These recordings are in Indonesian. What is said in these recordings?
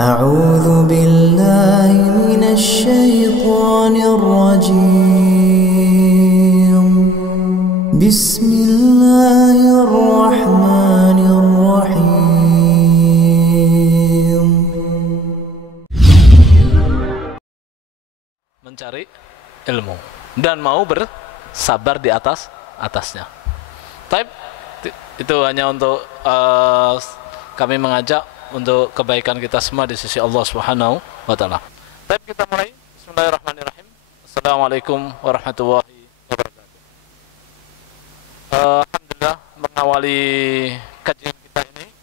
أعوذ بالله من الشيطان الرجيم بسم الله الرحمن الرحيم. Mencari ilmu dan mau bersabar di atasnya. Tapi itu hanya untuk kami mengajak untuk kebaikan kita semua di sisi Allah Subhanahu wa taala. Tapi kita mulai. Bismillahirrahmanirrahim. Assalamualaikum warahmatullahi wabarakatuh. Alhamdulillah mengawali kajian kita ini.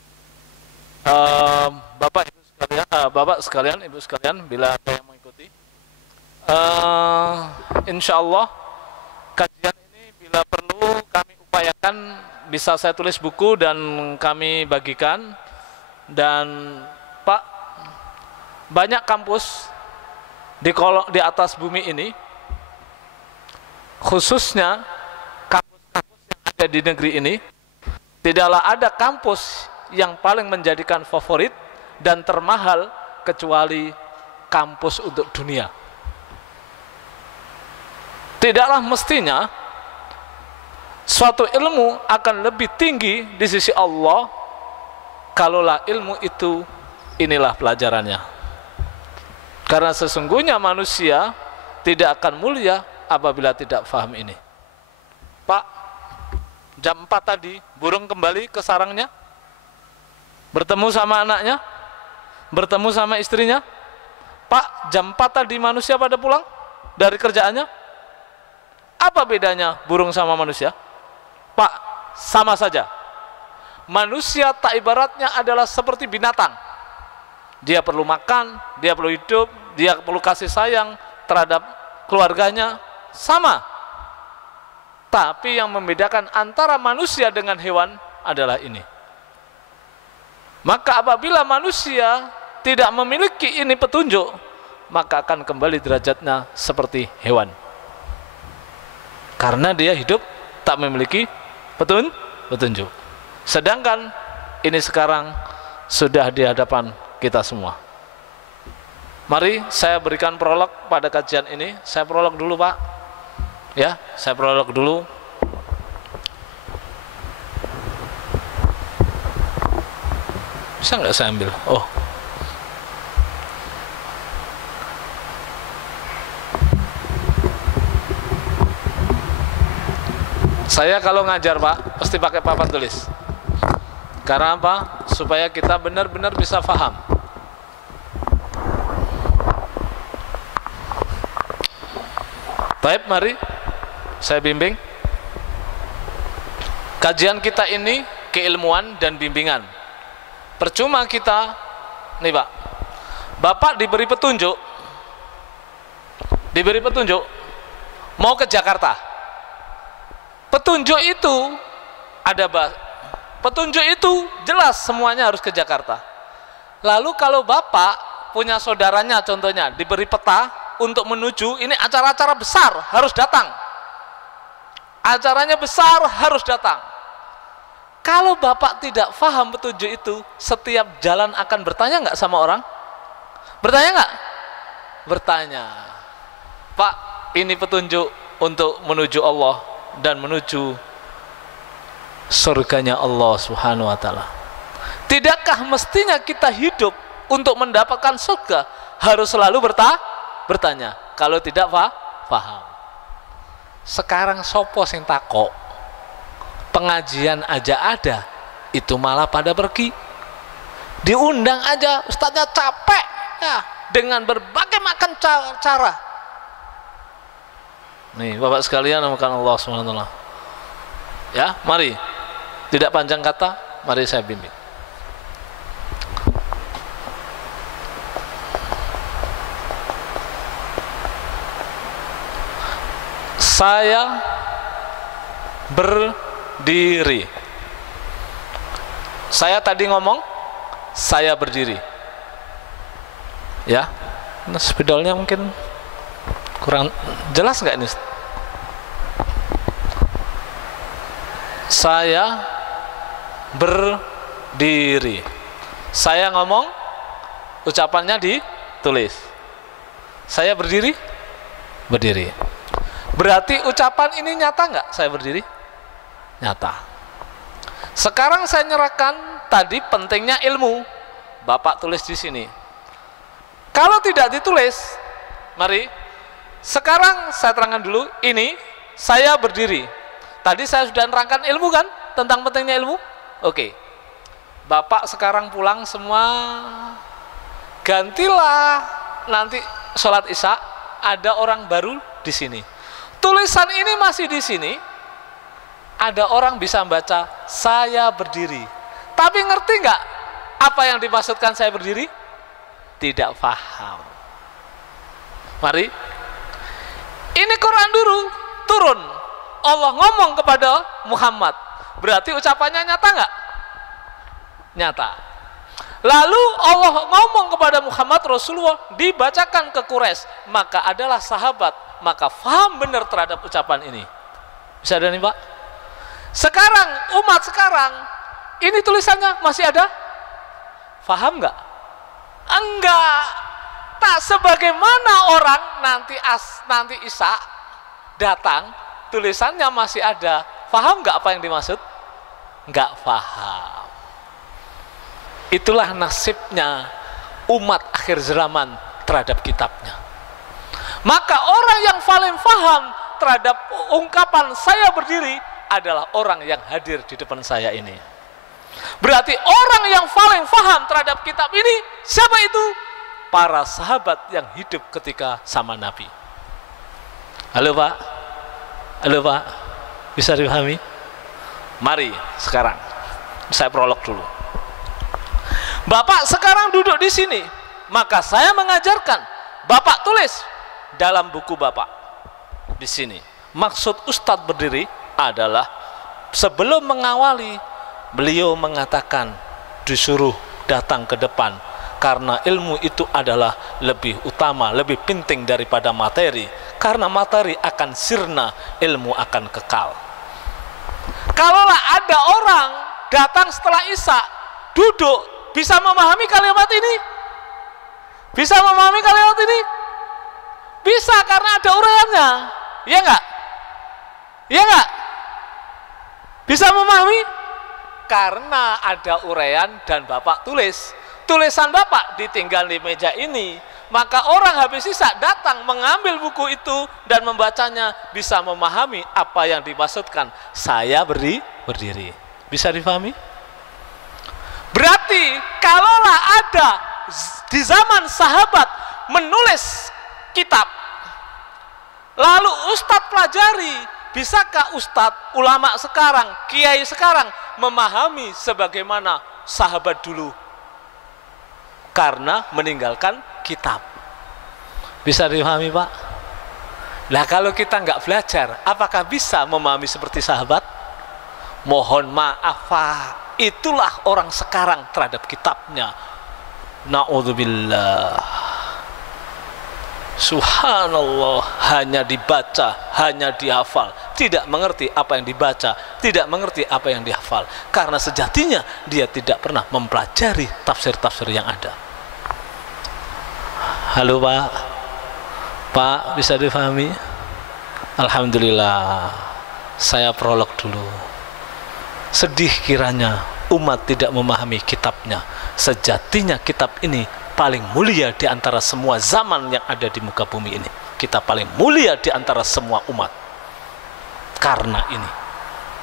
Bapak sekalian, Ibu sekalian, bila ada yang mengikuti, insyaallah kajian ini bila perlu kami upayakan bisa saya tulis buku dan kami bagikan. Dan Pak, banyak kampus di atas bumi ini, khususnya kampus-kampus yang ada di negeri ini, tidaklah ada kampus yang paling menjadikan favorit dan termahal kecuali kampus untuk dunia. Tidaklah mestinya suatu ilmu akan lebih tinggi di sisi Allah kalaulah ilmu itu inilah pelajarannya. Karena sesungguhnya manusia tidak akan mulia apabila tidak paham ini. Pak, jam 4 tadi burung kembali ke sarangnya, bertemu sama anaknya, bertemu sama istrinya. Pak, jam 4 tadi manusia pada pulang dari kerjaannya. Apa bedanya burung sama manusia? Pak, sama saja. Manusia tak ibaratnya adalah seperti binatang. Dia perlu makan, dia perlu hidup, dia perlu kasih sayang terhadap keluarganya, sama. Tapi yang membedakan antara manusia dengan hewan adalah ini. Maka apabila manusia tidak memiliki ini petunjuk, maka akan kembali derajatnya seperti hewan. Karena dia hidup tak memiliki petunjuk. Sedangkan ini sekarang sudah di hadapan kita semua. Mari saya berikan prolog pada kajian ini. Saya prolog dulu, Pak. Ya, saya prolog dulu. Bisa nggak saya ambil? Oh. Saya kalau ngajar, Pak, pasti pakai papan tulis. Karena apa? Supaya kita benar-benar bisa paham. Baik, mari saya bimbing. Kajian kita ini keilmuan dan bimbingan. Percuma kita, nih Pak, Bapak diberi petunjuk, mau ke Jakarta. Petunjuk itu petunjuk itu jelas semuanya harus ke Jakarta. Lalu kalau Bapak punya saudaranya contohnya diberi peta untuk menuju, ini acara-acara besar harus datang. Acaranya besar harus datang. Kalau Bapak tidak paham petunjuk itu, setiap jalan akan bertanya nggak sama orang? Bertanya nggak? Bertanya. Pak, ini petunjuk untuk menuju Allah dan menuju surganya Allah Subhanahu wa taala. Tidakkah mestinya kita hidup untuk mendapatkan surga harus selalu bertanya? Kalau tidak paham. Sekarang sopo sing takok? Pengajian aja ada, itu malah pada pergi. Diundang aja, ustadznya capek ya, dengan berbagai macam cara. Nih, Bapak sekalian, amakan Allah Subhanahu wa taala. Ya, mari. Tidak panjang kata, mari saya bimbing. Saya berdiri. Saya tadi ngomong, saya berdiri. Ya, nah, spidolnya mungkin kurang jelas nggak ini? Saya berdiri. Saya ngomong, ucapannya ditulis. Saya berdiri? Berdiri. Berarti ucapan ini nyata nggak saya berdiri? Nyata. Sekarang saya nyerahkan tadi pentingnya ilmu. Bapak tulis di sini. Kalau tidak ditulis, mari. Sekarang saya terangkan dulu, ini saya berdiri. Tadi saya sudah nerangkan ilmu kan? Tentang pentingnya ilmu? Oke. Bapak sekarang pulang semua. Gantilah nanti sholat isya, ada orang baru di sini. Tulisan ini masih di sini. Ada orang bisa membaca, saya berdiri. Tapi ngerti nggak apa yang dimaksudkan saya berdiri? Tidak paham. Mari. Ini Quran dulu turun. Allah ngomong kepada Muhammad. Berarti ucapannya nyata nggak? Nyata. Lalu Allah ngomong kepada Muhammad Rasulullah, dibacakan ke Quraisy, maka adalah sahabat, maka faham benar terhadap ucapan ini. Bisa ada nih Pak? Sekarang umat sekarang ini tulisannya masih ada? Faham nggak? Enggak. Tak sebagaimana orang nanti Isa datang, tulisannya masih ada. Faham nggak apa yang dimaksud? Nggak faham. Itulah nasibnya umat akhir zaman terhadap kitabnya. Maka orang yang paling faham terhadap ungkapan saya berdiri adalah orang yang hadir di depan saya ini. Berarti orang yang paling faham terhadap kitab ini siapa itu? Para sahabat yang hidup ketika sama Nabi. Halo Pak? Halo Pak? Bisa dipahami? Mari sekarang saya prolog dulu. Bapak sekarang duduk di sini, maka saya mengajarkan. Bapak tulis dalam buku Bapak di sini. Maksud Ustadz berdiri adalah sebelum mengawali, beliau mengatakan disuruh datang ke depan karena ilmu itu adalah lebih utama, lebih penting daripada materi. Karena materi akan sirna, ilmu akan kekal. Kalaulah ada orang datang setelah Isya, duduk, bisa memahami kalimat ini? Bisa memahami kalimat ini? Bisa, karena ada uraiannya. Iya enggak? Iya enggak? Bisa memahami? Karena ada uraian dan Bapak tulis. Tulisan Bapak ditinggal di meja ini. Maka orang habis Isya datang mengambil buku itu dan membacanya, bisa memahami apa yang dimaksudkan. Saya berdiri. Bisa difahami? Berarti kalaulah ada di zaman sahabat menulis kitab, lalu Ustadz pelajari, bisakah Ustadz, ulama sekarang, kiai sekarang memahami sebagaimana sahabat dulu? Karena meninggalkan kitab. Bisa dipahami Pak? Nah kalau kita nggak belajar, apakah bisa memahami seperti sahabat? Mohon maaf Pak, itulah orang sekarang terhadap kitabnya. Na'udzubillah. Subhanallah, hanya dibaca, hanya dihafal, tidak mengerti apa yang dibaca, tidak mengerti apa yang dihafal, karena sejatinya dia tidak pernah mempelajari tafsir-tafsir yang ada. Halo Pak, Pak bisa difahami? Alhamdulillah, saya prolog dulu. Sedih kiranya umat tidak memahami kitabnya. Sejatinya kitab ini paling mulia di antara semua zaman yang ada di muka bumi ini. Kita paling mulia di antara semua umat karena ini.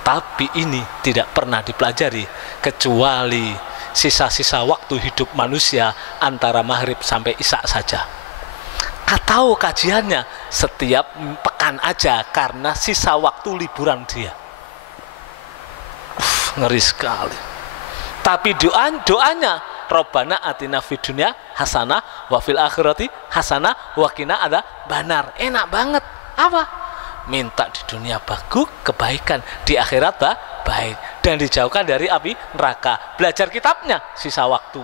Tapi ini tidak pernah dipelajari kecuali sisa-sisa waktu hidup manusia antara maghrib sampai isya saja. Atau kajiannya setiap pekan aja karena sisa waktu liburan dia. Ngeri sekali. Tapi doanya Robbana atina fid dunya hasanah wa fil akhirati hasanah wa qina adzabannar. Enak banget. Apa? Minta di dunia bagus, kebaikan, di akhirat baik, dan dijauhkan dari api neraka. Belajar kitabnya sisa waktu.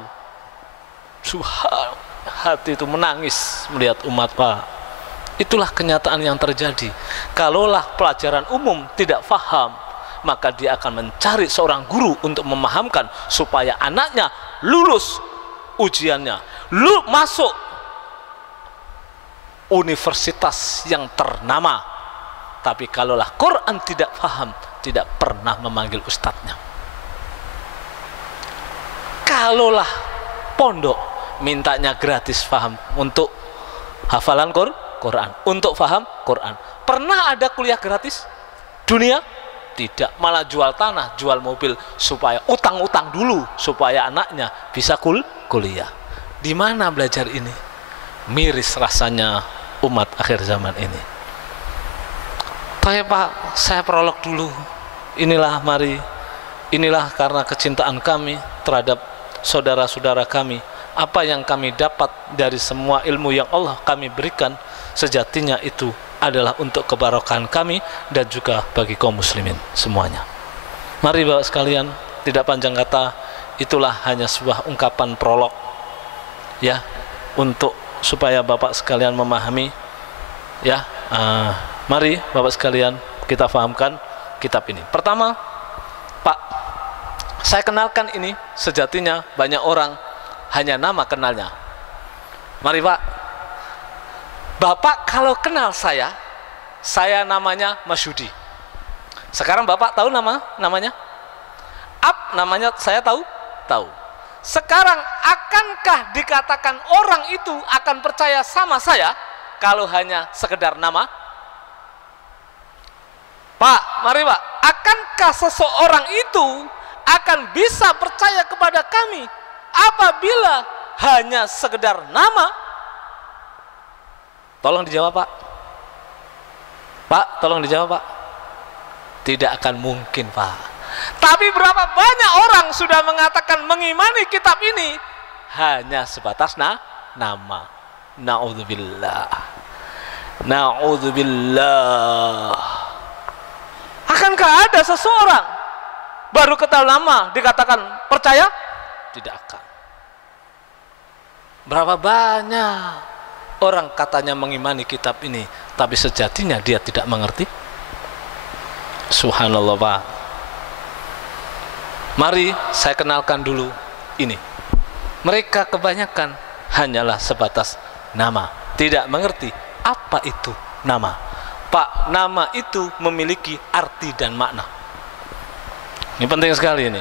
Subhanallah, hati itu menangis melihat umat Pak. Itulah kenyataan yang terjadi. Kalaulah pelajaran umum tidak faham, maka dia akan mencari seorang guru untuk memahamkan supaya anaknya lulus ujiannya, lu masuk universitas yang ternama, tapi kalaulah Quran tidak paham, tidak pernah memanggil ustadznya. Kalaulah pondok mintanya gratis paham untuk hafalan Quran, untuk paham Quran. Pernah ada kuliah gratis dunia? Tidak, malah jual tanah, jual mobil supaya utang-utang dulu supaya anaknya bisa kuliah. Di mana belajar ini? Miris rasanya umat akhir zaman ini. Pak, saya prolog dulu. Inilah mari, inilah karena kecintaan kami terhadap saudara-saudara kami. Apa yang kami dapat dari semua ilmu yang Allah kami berikan, sejatinya itu adalah untuk kebarokahan kami dan juga bagi kaum muslimin semuanya. Mari Bapak sekalian, tidak panjang kata, itulah hanya sebuah ungkapan prolog ya, untuk supaya Bapak sekalian memahami ya. Mari Bapak sekalian kita fahamkan kitab ini. Pertama, Pak, saya kenalkan ini, sejatinya banyak orang hanya nama kenalnya. Mari Pak, Bapak kalau kenal saya namanya Masyudi. Sekarang Bapak tahu namanya? Namanya saya tahu? Tahu. Sekarang akankah dikatakan orang itu akan percaya sama saya kalau hanya sekedar nama? Pak, mari Pak, akankah seseorang itu akan bisa percaya kepada kami apabila hanya sekedar nama? Tolong dijawab Pak. Pak, tolong dijawab Pak. Tidak akan mungkin Pak. Tapi berapa banyak orang sudah mengatakan mengimani kitab ini hanya sebatas nama. Na'udzubillah. Na'udzubillah. Akankah ada seseorang baru ketahui nama dikatakan percaya? Tidak akan. Berapa banyak orang katanya mengimani kitab ini, tapi sejatinya dia tidak mengerti. Subhanallah Pak. Mari saya kenalkan dulu ini. Mereka kebanyakan hanyalah sebatas nama, tidak mengerti apa itu nama. Pak, nama itu memiliki arti dan makna. Ini penting sekali ini.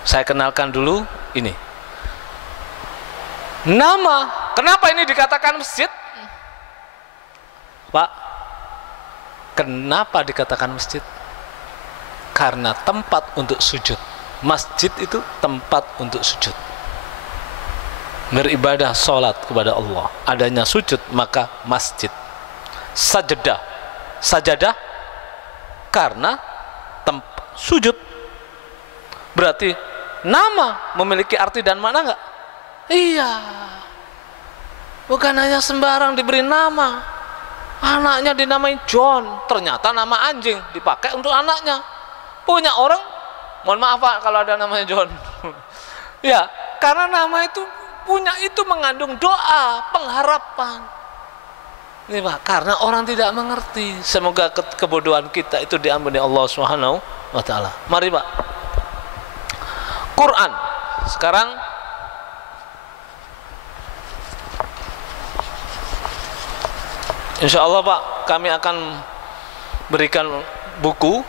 Saya kenalkan dulu ini. Nama, kenapa ini dikatakan masjid? Pak, kenapa dikatakan masjid? Karena tempat untuk sujud. Masjid itu tempat untuk sujud, beribadah, sholat kepada Allah. Adanya sujud maka masjid. Sajadah karena tempat sujud. Berarti nama memiliki arti dan makna enggak? Iya. Bukan hanya sembarang diberi nama. Anaknya dinamai John, ternyata nama anjing dipakai untuk anaknya. Punya orang, mohon maaf Pak kalau ada namanya John. Ya, karena nama itu punya itu mengandung doa, pengharapan. Ini Pak, karena orang tidak mengerti. Semoga kebodohan kita itu diampuni Allah Subhanahu wa taala. Mari Pak. Quran. Sekarang insya Allah Pak, kami akan berikan buku.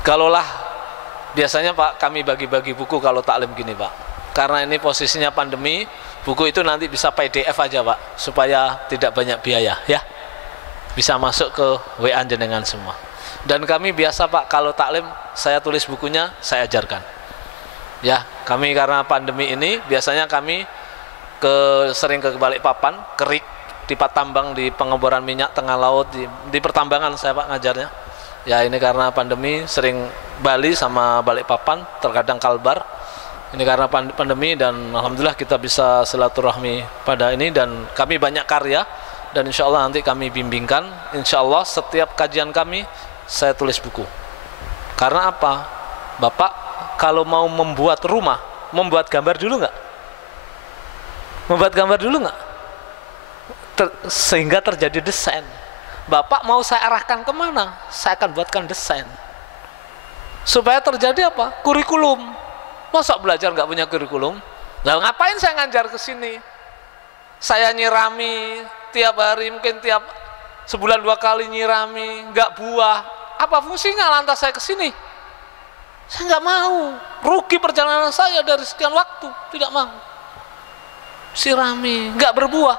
Kalaulah biasanya Pak kami bagi-bagi buku kalau taklim gini Pak. Karena ini posisinya pandemi, buku itu nanti bisa PDF aja Pak, supaya tidak banyak biaya ya. Bisa masuk ke WA jenengan semua. Dan kami biasa Pak kalau taklim saya tulis bukunya, saya ajarkan. Ya, kami karena pandemi ini biasanya kami sering ke Balikpapan, Kerik, di Patambang, di pengeboran minyak tengah laut, di pertambangan saya Pak ngajarnya. Ya ini karena pandemi sering Bali sama Balikpapan, terkadang Kalbar. Ini karena pandemi dan alhamdulillah kita bisa silaturahmi pada ini dan kami banyak karya dan insya Allah nanti kami bimbingkan. Insya Allah setiap kajian kami saya tulis buku. Karena apa? Bapak kalau mau membuat rumah, membuat gambar dulu nggak? Membuat gambar dulu nggak? Sehingga terjadi desain. Bapak mau saya arahkan kemana? Saya akan buatkan desain. Supaya terjadi apa? Kurikulum. Masa belajar nggak punya kurikulum? Lalu ngapain saya ngajar ke sini? Saya nyirami tiap hari, mungkin tiap sebulan 2 kali nyirami, nggak buah. Apa fungsinya lantas saya ke sini? Saya nggak mau, rugi perjalanan saya dari sekian waktu, tidak mau. Sirami, nggak berbuah.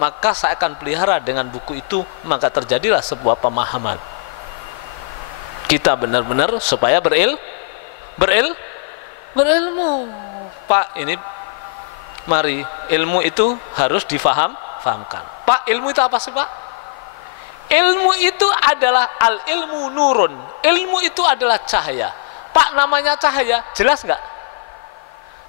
Maka saya akan pelihara dengan buku itu, maka terjadilah sebuah pemahaman. Kita benar-benar supaya berilmu. Pak, ini mari, ilmu itu harus difahamkan. Pak, ilmu itu apa sih Pak? Ilmu itu adalah al-ilmu nurun. Ilmu itu adalah cahaya. Pak, namanya cahaya, jelas nggak?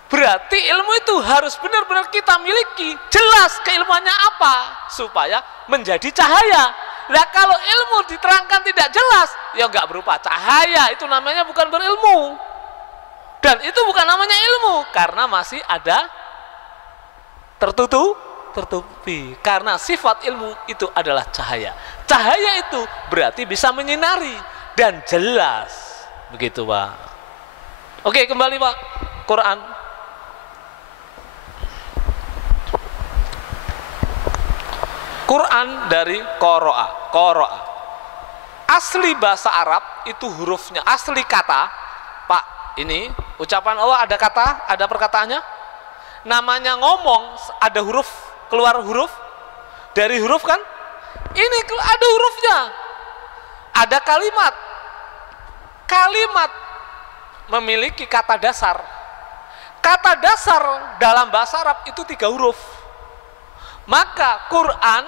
Berarti ilmu itu harus benar-benar kita miliki. Jelas keilmuannya apa? Supaya menjadi cahaya. Nah, kalau ilmu diterangkan tidak jelas, ya nggak berupa cahaya. Itu namanya bukan berilmu. Dan itu bukan namanya ilmu, karena masih ada tertutupi. Karena sifat ilmu itu adalah cahaya. Cahaya itu berarti bisa menyinari dan jelas. Begitu Pak. Oke, kembali Pak. Quran. Quran dari qoro'a. Asli bahasa Arab itu hurufnya, asli kata, Pak, ini ucapan Allah ada kata, ada perkataannya. Namanya ngomong ada huruf, keluar huruf dari huruf kan? Ini ada hurufnya. Ada kalimat. Kalimat memiliki kata dasar. Kata dasar dalam bahasa Arab itu 3 huruf. Maka Quran,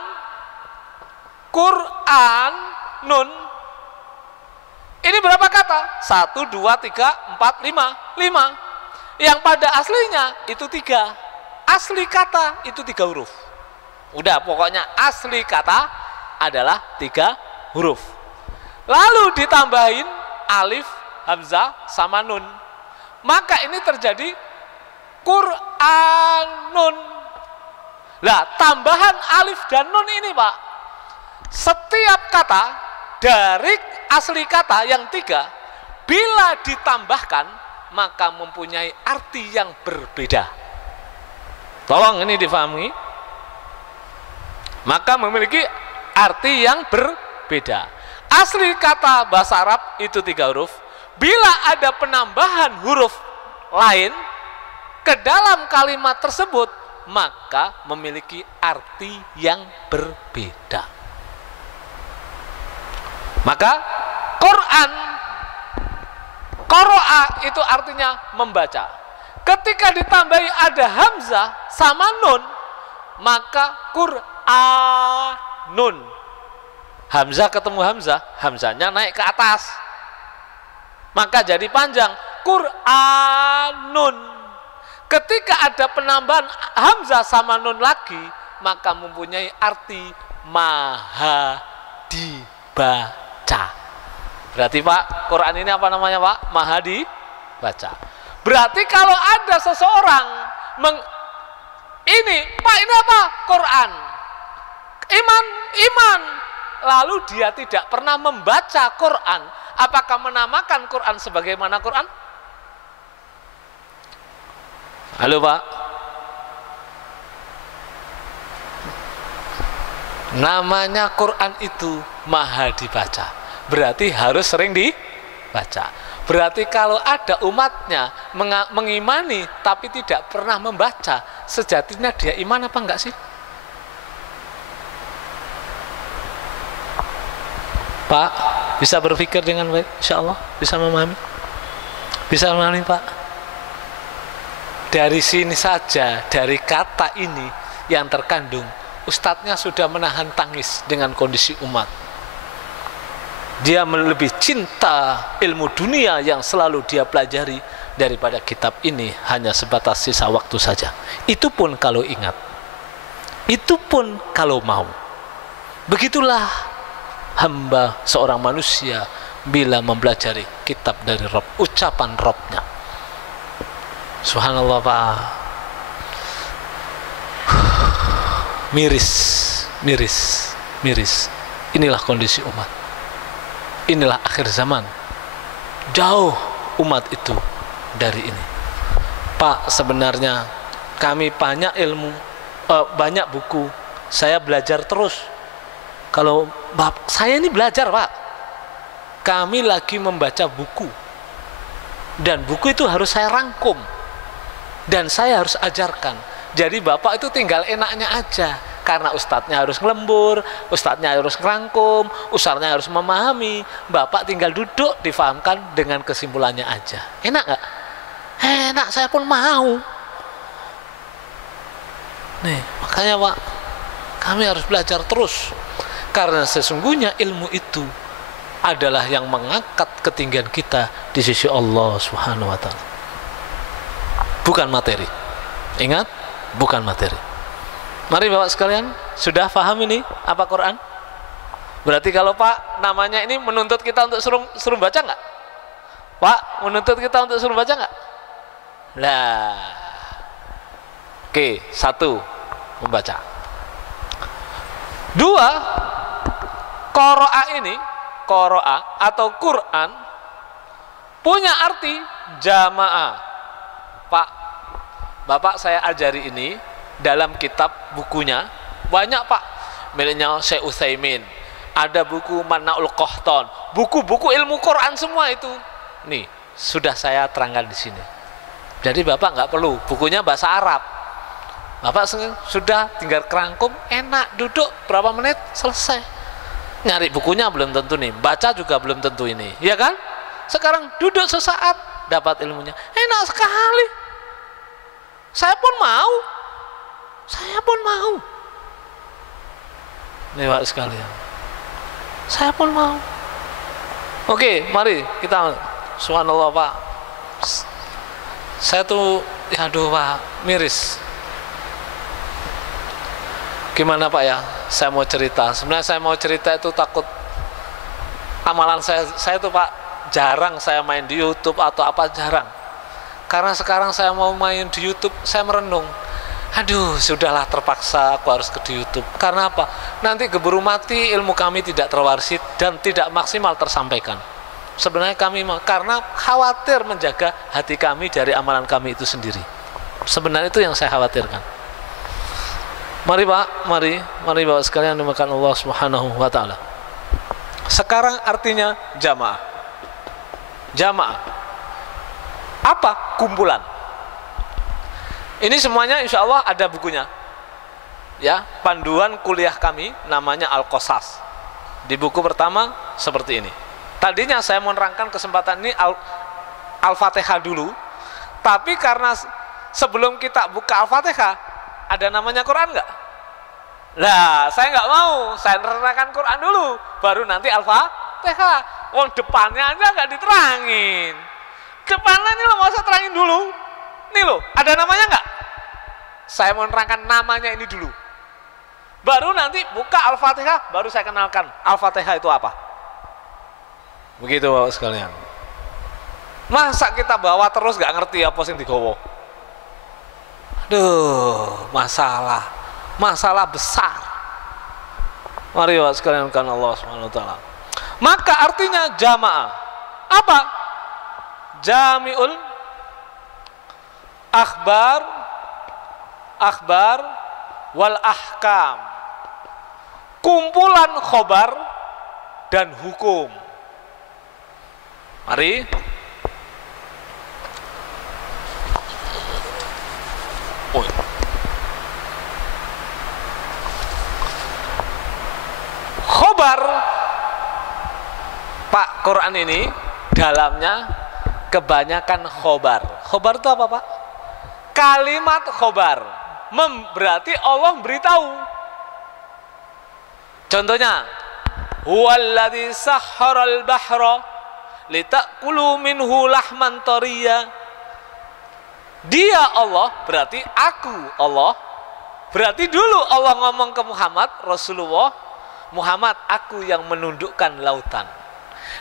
nun. Ini berapa kata? 1, 2, 3, 4, 5. 5. Yang pada aslinya itu 3. Asli kata itu 3 huruf. Udah, pokoknya asli kata adalah 3 huruf. Lalu ditambahin alif, hamzah, sama nun. Maka ini terjadi Quranun. Lah, tambahan alif dan nun ini Pak, setiap kata dari asli kata yang 3, bila ditambahkan maka mempunyai arti yang berbeda. Tolong ini difahami. Maka memiliki arti yang berbeda. Asli kata bahasa Arab itu 3 huruf. Bila ada penambahan huruf lain ke dalam kalimat tersebut, maka memiliki arti yang berbeda. Maka Quran, qoro'a itu artinya membaca. Ketika ditambahi ada hamzah sama nun, maka Qur'anun. Hamzah ketemu hamzah, hamzahnya naik ke atas, maka jadi panjang, Qur'anun. Ketika ada penambahan hamzah sama nun lagi, maka mempunyai arti maha dibaca. Berarti Pak, Quran ini apa namanya Pak? Maha dibaca. Berarti kalau ada seseorang ini Pak, ini apa? Quran. Iman. Lalu dia tidak pernah membaca Quran. Apakah menamakan Quran sebagaimana Quran? Halo Pak. Namanya Quran itu maha dibaca. Berarti harus sering dibaca. Berarti kalau ada umatnya mengimani tapi tidak pernah membaca, sejatinya dia iman apa enggak sih? Pak, bisa berpikir dengan baik, insya Allah bisa memahami. Bisa memahami Pak. Dari sini saja, dari kata ini yang terkandung, ustadznya sudah menahan tangis dengan kondisi umat. Dia lebih cinta ilmu dunia yang selalu dia pelajari daripada kitab ini hanya sebatas sisa waktu saja. Itu pun kalau ingat, itu pun kalau mau. Begitulah hamba seorang manusia bila mempelajari kitab dari Rabb, ucapan Rabbnya. Subhanallah Pak. Miris. Inilah kondisi umat. Inilah akhir zaman. Jauh umat itu dari ini. Pak, sebenarnya kami banyak ilmu, banyak buku. Saya belajar terus. Kalau saya ini belajar, Pak. Kami lagi membaca buku. Dan buku itu harus saya rangkum. Dan saya harus ajarkan. Jadi Bapak itu tinggal enaknya aja. Karena ustadznya harus ngelembur, ustadznya harus ngerangkum, ustadznya harus memahami. Bapak tinggal duduk, difahamkan dengan kesimpulannya aja. Enak nggak? Enak, saya pun mau. Nih, makanya Pak, kami harus belajar terus. Karena sesungguhnya ilmu itu adalah yang mengangkat ketinggian kita di sisi Allah Subhanahu wa Ta'ala. Bukan materi. Ingat, bukan materi. Mari Bapak sekalian, sudah paham ini apa Quran? Berarti kalau Pak namanya ini menuntut kita untuk suruh baca nggak? Pak, menuntut kita untuk suruh baca nggak? Lah. Oke, 1, membaca. 2, qiraah ini, qiraah atau Quran punya arti jamaah. Pak, Bapak saya ajari ini dalam kitab bukunya banyak, Pak. Miliknya Syekh Utsaimin, ada buku Manaul Qahtan, buku-buku ilmu Quran semua itu. Nih, sudah saya terangkan di sini. Jadi Bapak nggak perlu, bukunya bahasa Arab. Bapak sudah tinggal kerangkum, enak, duduk berapa menit selesai. Nyari bukunya belum tentu nih, baca juga belum tentu ini, ya kan? Sekarang duduk sesaat dapat ilmunya, enak sekali. Saya pun mau. Nih Pak sekalian, saya pun mau. Oke, mari kita, subhanallah Pak. Saya tuh, ya aduh Pak, miris. Gimana Pak ya? Saya mau cerita. Sebenarnya saya mau cerita itu takut amalan saya tuh Pak, jarang saya main di YouTube atau apa, jarang. Karena sekarang saya mau main di YouTube, saya merenung. Aduh, sudahlah, terpaksa aku harus di YouTube. Karena apa? Nanti keburu mati, ilmu kami tidak terwarisi dan tidak maksimal tersampaikan. Sebenarnya kami karena khawatir menjaga hati kami dari amalan kami itu sendiri. Sebenarnya itu yang saya khawatirkan. Mari Pak, mari Bapak sekalian dimakan Allah Subhanahu wa Ta'ala. Sekarang artinya jamaah. Jamaah apa? Kumpulan. Ini semuanya insya Allah ada bukunya. Ya, panduan kuliah kami namanya Al-Qasas. Di buku pertama seperti ini. Tadinya saya menerangkan kesempatan ini Al-Fatihah dulu, tapi karena sebelum kita buka Al-Fatihah ada namanya Quran nggak? Lah, saya nggak mau. Saya nerangkan Quran dulu, baru nanti Al-Fatihah. Wong depannya aja nggak diterangin. Depannya ini lo mau saya terangin dulu. Nih lo, ada namanya nggak? Saya mau nerangkan namanya ini dulu. Baru nanti buka Al-Fatihah, baru saya kenalkan Al-Fatihah itu apa. Begitu Bapak sekalian. Masa kita bawa terus nggak ngerti apa sing digowo? Aduh, masalah besar. Mari Bapak sekalian kan Allah Subhanahu wa Ta'ala. Maka artinya jamaah apa? Jami'ul akhbar wal ahkam, kumpulan khobar dan hukum. Mari khobar, Pak, Quran ini dalamnya kebanyakan khobar. Khobar itu apa Pak? Kalimat khobar, berarti Allah beritahu. Contohnya, huwallazi sahharal bahra litakulu minhu lahman tariya. Dia Allah, berarti aku Allah. Berarti dulu Allah ngomong ke Muhammad, Rasulullah, Muhammad, aku yang menundukkan lautan.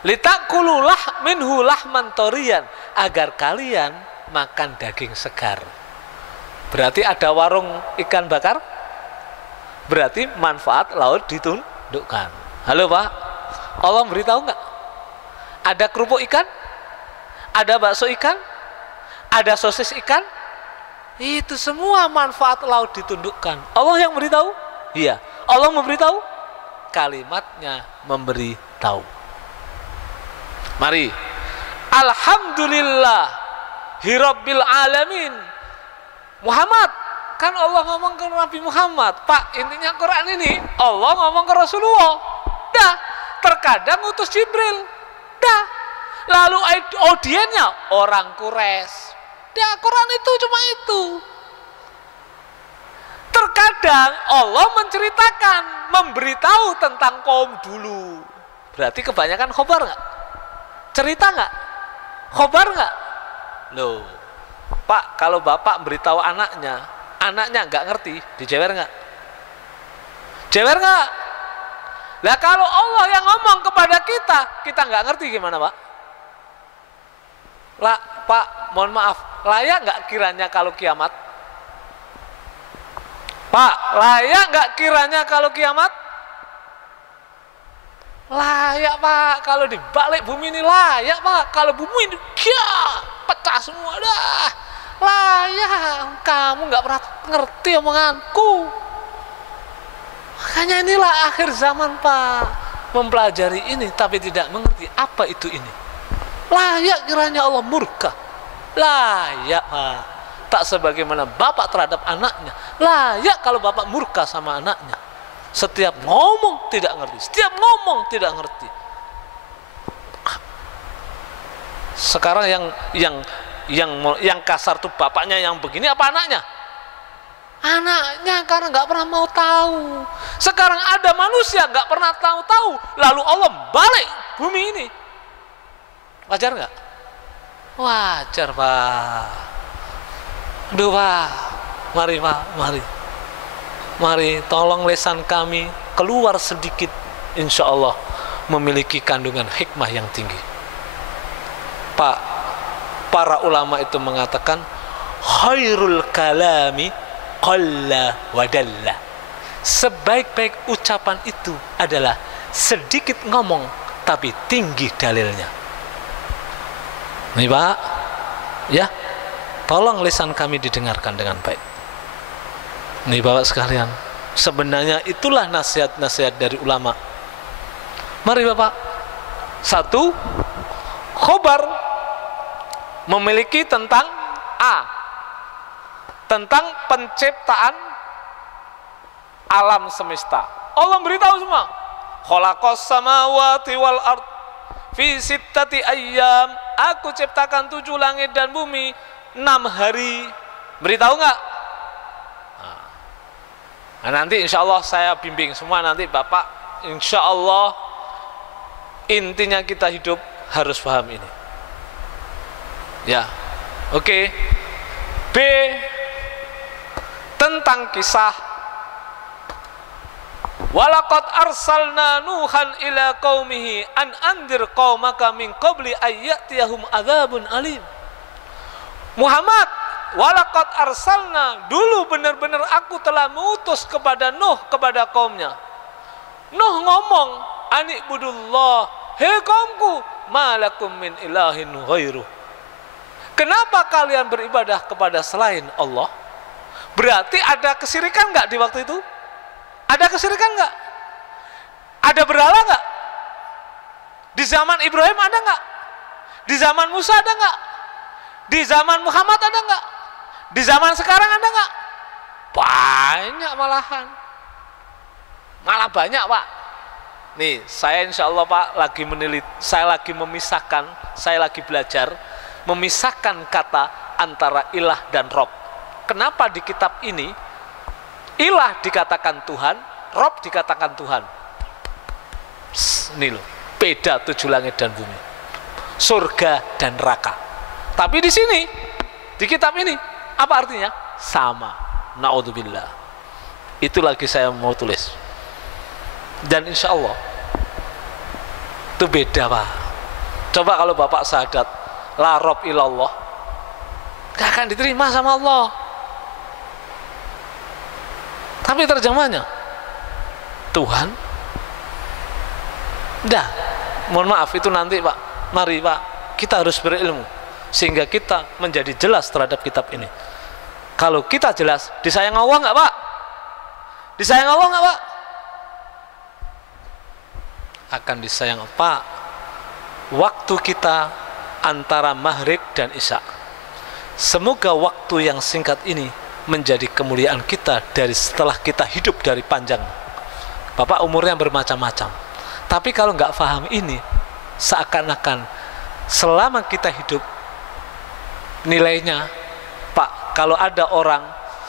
Litakulu minhu lahman tariyan, agar kalian makan daging segar. Berarti ada warung ikan bakar, berarti manfaat laut ditundukkan. Halo Pak, Allah beritahu nggak? Ada kerupuk ikan, ada bakso ikan, ada sosis ikan, Itu semua manfaat laut ditundukkan. Allah yang beritahu? Iya. Allah memberitahu? Kalimatnya memberitahu. Mari. Alhamdulillah Hirabbil alamin. Muhammad, kan Allah ngomong ke Nabi Muhammad. Pak, intinya Quran ini Allah ngomong ke Rasulullah. Dah, terkadang utus Jibril. Dah. Lalu audiennya orang Quraisy. Dah, Quran itu cuma itu. Terkadang Allah menceritakan, memberitahu tentang kaum dulu. Berarti kebanyakan khobar nggak? Cerita nggak? Khobar nggak? Loh, Pak, kalau bapak beritahu anaknya nggak ngerti, dijewer nggak? Jewer nggak? Lah kalau Allah yang ngomong kepada kita nggak ngerti gimana, Pak? Lah, Pak, mohon maaf, layak nggak kiranya kalau kiamat? Pak, layak nggak kiranya kalau kiamat? Layak, Pak. Kalau di balik bumi ini layak, Pak. Kalau bumi ini pecah semua dah. Layak. Kamu nggak pernah ngerti omonganku. Makanya inilah akhir zaman, Pak. Mempelajari ini tapi tidak mengerti apa itu ini. Layak kiranya Allah murka. Layak, Pak. Tak sebagaimana bapak terhadap anaknya. Layak kalau bapak murka sama anaknya. Setiap ngomong tidak ngerti, setiap ngomong tidak ngerti. Sekarang yang kasar tuh bapaknya yang begini apa anaknya? Anaknya, karena nggak pernah mau tahu. Sekarang ada manusia nggak pernah tahu-tahu, lalu Allah balik bumi ini. Wajar nggak? Wajar, Pak. Aduh, Pak. Mari, Pak, mari. Mari tolong lisan kami keluar sedikit, insya Allah memiliki kandungan hikmah yang tinggi. Pak, para ulama itu mengatakan khairul kalami qalla wadalla. Sebaik-baik ucapan itu adalah sedikit ngomong tapi tinggi dalilnya. Nih, Pak, ya, tolong lisan kami didengarkan dengan baik. Nih, Bapak sekalian, sebenarnya itulah nasihat-nasihat dari ulama. Mari, Bapak. Satu, khobar memiliki tentang tentang penciptaan alam semesta. Allah beritahu semua. Khalaqas samawati wal ard fi sittati ayyam. Aku ciptakan 7 langit dan bumi 6 hari. Beritahu nggak? Nah, nanti insya Allah saya bimbing semua, nanti Bapak insya Allah intinya kita hidup harus paham ini. Ya, oke. B, tentang kisah walaqad arsalna nuhan ila qaumihi an andir qaumaka min qabli ayyatiyahum adzabun alim. Muhammad, walaqad arsalna, dulu benar-benar aku telah mengutus kepada Nuh, kepada kaumnya. Nuh ngomong, Ani'budullah, hei kaumku, malakum min ilahin ghairuh. Kenapa kalian beribadah kepada selain Allah? Berarti ada kesyirikan nggak di waktu itu? Ada kesyirikan nggak? Ada berhala nggak? Di zaman Ibrahim ada nggak? Di zaman Musa ada nggak? Di zaman Muhammad ada nggak? Di zaman sekarang ada nggak? Banyak malahan. Malah banyak, Pak. Nih, saya insya Allah, Pak, lagi meneliti, saya lagi memisahkan, saya lagi belajar memisahkan kata antara ilah dan Rob. Kenapa di kitab ini ilah dikatakan Tuhan, Rob dikatakan Tuhan? Ini loh, beda 7 langit dan bumi, surga dan neraka. Tapi di sini, di kitab ini, apa artinya? Sama. Na'udzubillah. Itu lagi saya mau tulis. Dan insya Allah itu beda, Pak. Coba kalau Bapak syahadat la rob ilallah, gak akan diterima sama Allah. Tapi terjemahnya Tuhan. Dah, mohon maaf itu nanti, Pak. Mari, Pak, kita harus berilmu sehingga kita menjadi jelas terhadap kitab ini. Kalau kita jelas, disayang Allah nggak Pak? Disayang Allah nggak Pak? Akan disayang Pak. Waktu kita antara maghrib dan isya. Semoga waktu yang singkat ini menjadi kemuliaan kita dari setelah kita hidup dari panjang. Bapak umurnya bermacam-macam. Tapi kalau nggak paham ini, seakan-akan selama kita hidup nilainya, Pak, kalau ada orang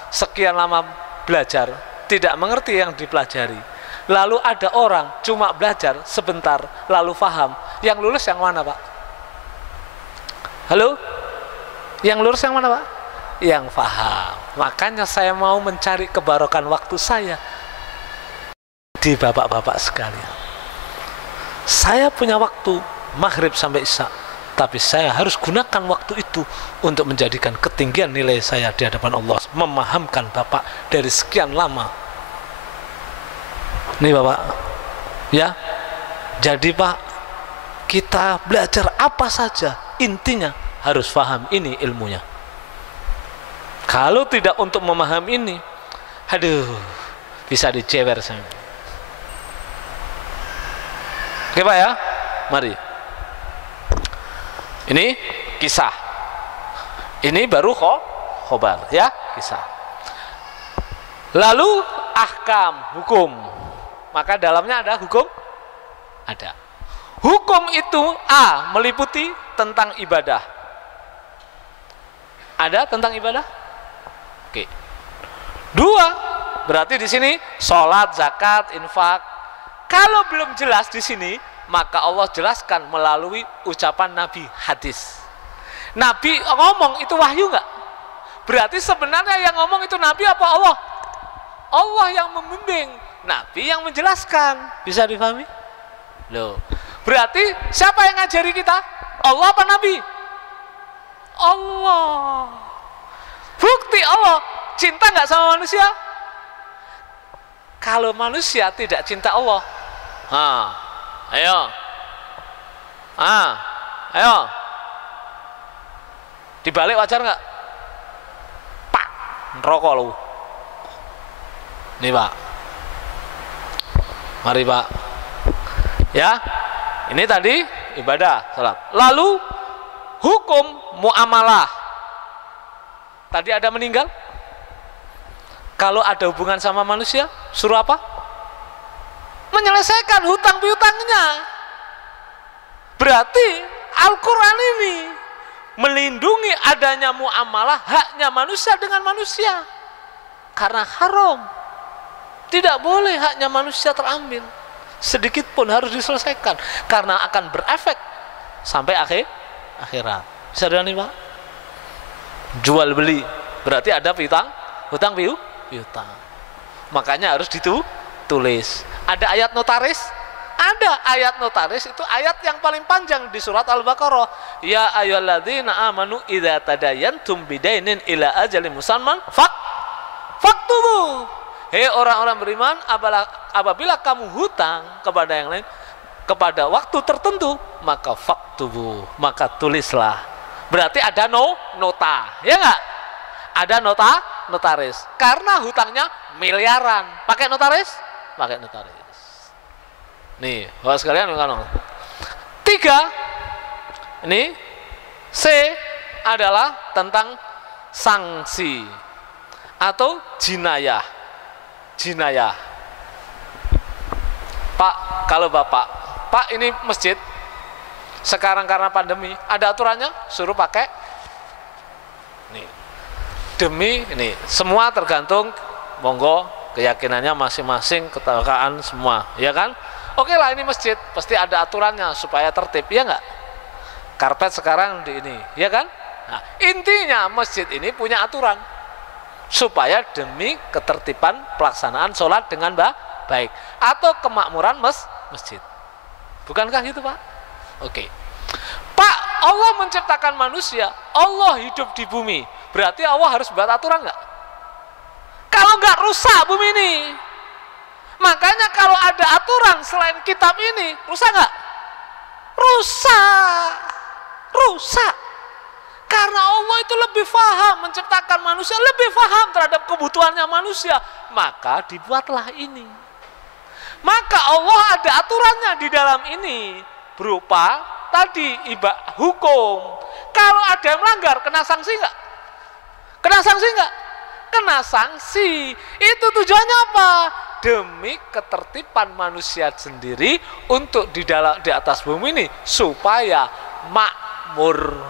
sekian lama belajar tidak mengerti yang dipelajari, lalu ada orang cuma belajar sebentar lalu paham, yang lulus yang mana Pak? Halo? Yang lulus yang mana Pak? Yang paham. Makanya saya mau mencari kebarokan waktu saya di bapak-bapak sekalian. Saya punya waktu maghrib sampai isya, tapi saya harus gunakan waktu itu untuk menjadikan ketinggian nilai saya di hadapan Allah, memahamkan Bapak dari sekian lama. Nih Bapak, ya. Jadi Pak, kita belajar apa saja, intinya harus paham ini ilmunya. Kalau tidak untuk memahami ini, aduh, bisa dicewer saya. Oke Pak ya, mari. Ini kisah. Ini baru khobar ya, kisah. Lalu ahkam, hukum. Maka dalamnya ada hukum? Ada. Hukum itu A, meliputi tentang ibadah. Ada tentang ibadah? Oke. 2, berarti di sini sholat, zakat, infak. Kalau belum jelas di sini, maka Allah jelaskan melalui ucapan Nabi, hadis. Nabi ngomong itu wahyu nggak? Berarti sebenarnya yang ngomong itu Nabi apa Allah? Allah yang membimbing, Nabi yang menjelaskan. Bisa dipahami? Loh. Berarti siapa yang ngajari kita? Allah apa Nabi? Allah. Bukti Allah cinta nggak sama manusia? Kalau manusia tidak cinta Allah, ayo, ayo, dibalik wajar nggak? Pak, rokok lu. Nih Pak, mari Pak. Ya, ini tadi ibadah, salat. Lalu hukum muamalah. Tadi ada meninggal. Kalau ada hubungan sama manusia, suruh apa? Menyelesaikan hutang piutangnya. Berarti Al-Quran ini melindungi adanya muamalah, haknya manusia dengan manusia. Karena haram. Tidak boleh haknya manusia terambil. Sedikit pun harus diselesaikan. Karena akan berefek sampai akhirat. Bisa dengar nih Pak? Jual beli. Berarti ada hutang piutang. Makanya harus ditulis. Ada ayat notaris? Ada ayat notaris, itu ayat yang paling panjang di surat Al-Baqarah. Ya ayyuhalladzina amanu idza tadayantum bidainin ila ajalin musamman faktubu. Hei orang-orang beriman, apabila kamu hutang kepada yang lain kepada waktu tertentu, maka faktubu, maka tulislah. Berarti ada nota, ya enggak? Ada notaris. Karena hutangnya miliaran. Pakai notaris? Pakai notaris. Nih, Bapak sekalian, 3, ini C adalah tentang sanksi atau jinayah. Pak, kalau Pak ini masjid sekarang karena pandemi ada aturannya, suruh pakai nih. Demi ini semua tergantung monggo keyakinannya masing-masing, ketakwaan semua, ya kan? Oke lah, ini masjid pasti ada aturannya supaya tertib, ya enggak? Karpet sekarang di ini, ya kan? Nah, intinya masjid ini punya aturan supaya demi ketertiban pelaksanaan sholat dengan baik atau kemakmuran masjid. Bukankah gitu Pak? Oke. Pak, Allah menciptakan manusia, Allah hidup di bumi, berarti Allah harus buat aturan nggak? Kalau nggak rusak bumi ini. Makanya kalau ada aturan selain kitab ini, rusak nggak? Rusak. Karena Allah itu lebih paham menciptakan manusia, lebih paham terhadap kebutuhannya manusia, maka dibuatlah ini. Maka Allah ada aturannya di dalam ini, berupa tadi hukum. Kalau ada yang melanggar, kena sanksi enggak? Kena sanksi enggak? Kena sanksi. Itu tujuannya apa? Demi ketertiban manusia sendiri untuk di atas bumi ini supaya makmur.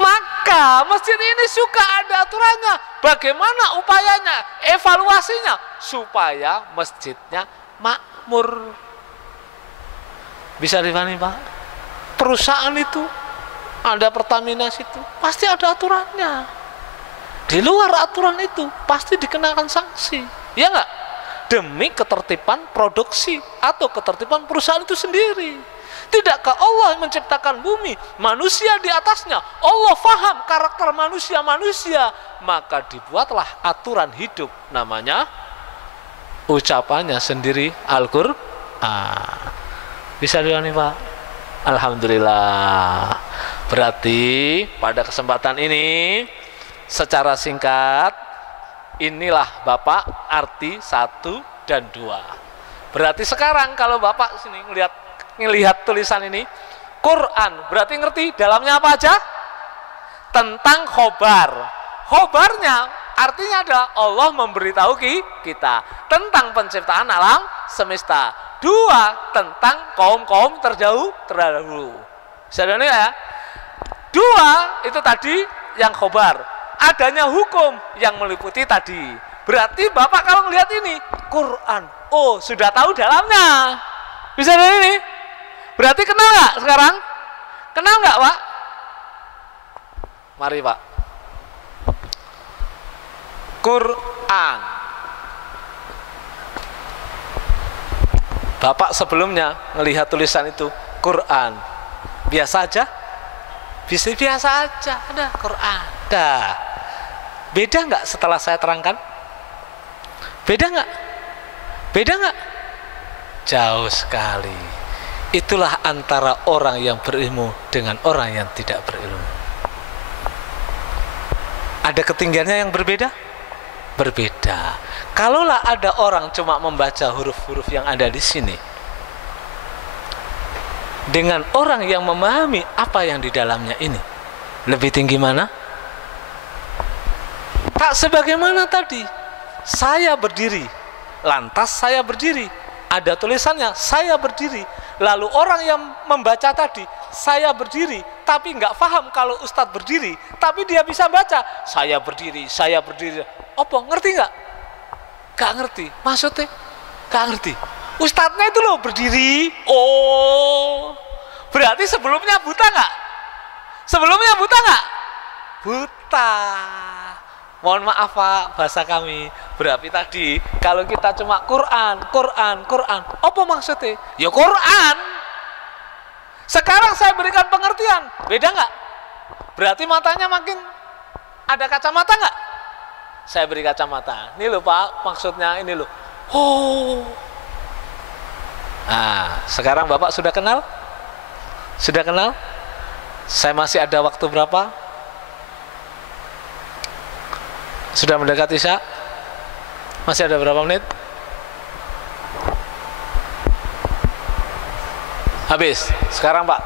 Maka masjid ini suka ada aturannya. Bagaimana upayanya, evaluasinya supaya masjidnya makmur. Bisa dipahami Pak? Perusahaan itu ada Pertamina situ, pasti ada aturannya. Di luar aturan itu pasti dikenakan sanksi, ya enggak? Demi ketertiban produksi atau ketertiban perusahaan itu sendiri. Tidakkah Allah menciptakan bumi, manusia di atasnya? Allah faham karakter manusia, maka dibuatlah aturan hidup, namanya ucapannya sendiri Al-Qur'an. Bisa dilihat nih Pak? Alhamdulillah. Berarti pada kesempatan ini secara singkat inilah Bapak arti 1 dan 2. Berarti sekarang kalau Bapak sini ngelihat tulisan ini Quran, berarti ngerti dalamnya apa aja? Tentang khobar. Khobarnya artinya adalah Allah memberitahu kita tentang penciptaan alam semesta. 2 tentang kaum-kaum terdahulu. Sadar ya? 2 itu tadi yang khobar. Adanya hukum yang meliputi tadi. Berarti Bapak kalau melihat ini Quran, oh sudah tahu dalamnya. Bisa dari ini? Berarti kenal nggak sekarang? Kenal nggak Pak? Mari Pak. Quran. Bapak sebelumnya melihat tulisan itu Quran, biasa aja? Biasa aja, ada Quran. Dah. Beda nggak setelah saya terangkan? Beda nggak? Beda nggak? Jauh sekali. Itulah antara orang yang berilmu dengan orang yang tidak berilmu. Ada ketinggiannya yang berbeda? Berbeda. Kalaulah ada orang cuma membaca huruf-huruf yang ada di sini, dengan orang yang memahami apa yang di dalamnya ini, lebih tinggi mana? Tak sebagaimana tadi, saya berdiri, lantas saya berdiri, ada tulisannya saya berdiri, lalu orang yang membaca tadi, saya berdiri, tapi nggak paham kalau Ustadz berdiri, tapi dia bisa baca, saya berdiri. Apa, ngerti nggak? Gak ngerti, maksudnya gak ngerti. Ustadznya itu loh berdiri. Oh, berarti sebelumnya buta nggak? Sebelumnya buta nggak? Buta. Mohon maaf Pak, bahasa kami. Berarti tadi kalau kita cuma Quran. Apa maksudnya? Ya Quran. Sekarang saya berikan pengertian, beda nggak? Berarti matanya makin ada kacamata nggak? Saya beri kacamata. Ini loh Pak, maksudnya ini loh. Oh. Nah, sekarang Bapak sudah kenal? Sudah kenal? Saya masih ada waktu berapa? Sudah mendekati Isya? Masih ada berapa menit? Habis. Sekarang Pak,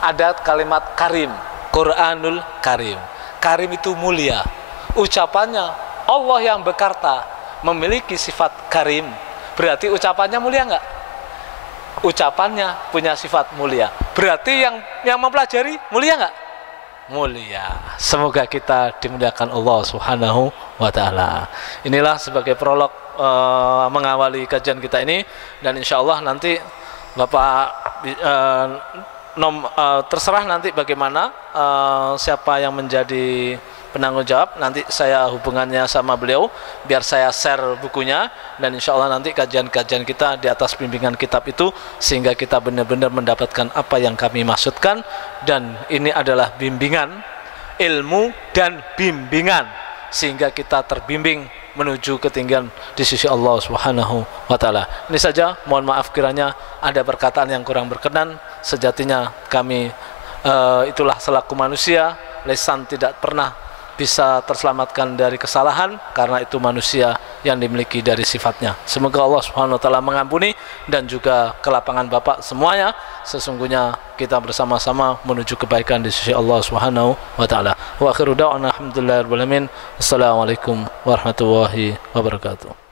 ada kalimat karim, Quranul Karim. Karim itu mulia. Ucapannya Allah yang berkata memiliki sifat karim, berarti ucapannya mulia enggak? Ucapannya punya sifat mulia, berarti yang mempelajari mulia enggak? Mulia. Semoga kita dimuliakan Allah Subhanahu wa Ta'ala. Inilah sebagai prolog mengawali kajian kita ini, dan insya Allah nanti Bapak terserah nanti bagaimana siapa yang menjadi penanggung jawab, nanti saya hubungannya sama beliau biar saya share bukunya, dan insya Allah nanti kajian-kajian kita di atas bimbingan kitab itu, sehingga kita benar-benar mendapatkan apa yang kami maksudkan. Dan ini adalah bimbingan ilmu dan bimbingan, sehingga kita terbimbing menuju ketinggian di sisi Allah Subhanahu wa Ta'ala. Ini saja, mohon maaf kiranya ada perkataan yang kurang berkenan. Sejatinya kami itulah selaku manusia, lisan tidak pernah bisa terselamatkan dari kesalahan karena itu manusia yang dimiliki dari sifatnya. Semoga Allah Subhanahu wa taala mengampuni dan juga kelapangan Bapak semuanya. Sesungguhnya kita bersama-sama menuju kebaikan di sisi Allah Subhanahu wa taala. Wa akhiru da'wana alhamdulillahirabbil alamin. Assalamualaikum warahmatullahi wabarakatuh.